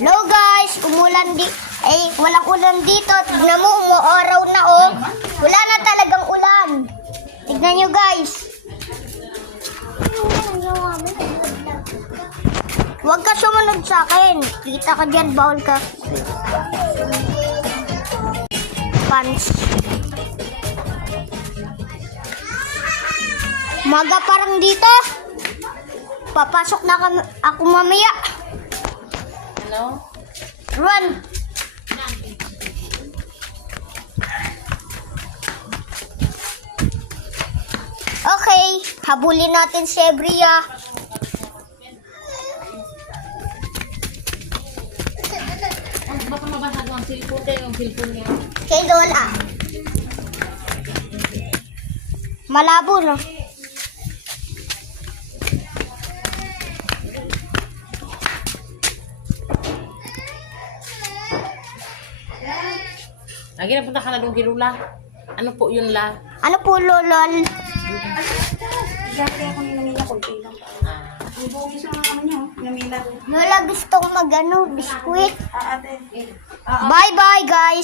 Hello guys, umulan walang ulan dito. Tignan mo, umuaraw na oh. Wala na talagang ulan. Tignan nyo guys. Huwag ka sumunod sa akin. Kita ka dyan, bawal ka. Pants. Maga parang dito. Papasok na ako mamaya. Hello? Run! Okay, habulin natin si Ebria. Baka mabasag mo ang cellphone niya. Kay Lola. Malabo, no? Lagi na punta ka na doon kay Lula. Ano po yun, La? Ano po, Lolol? Dati ako ni Namila konti lang. Ang bungis lang naman niyo, Namila. Lola, gusto ko biskwit. Ate. Bye-bye, guys.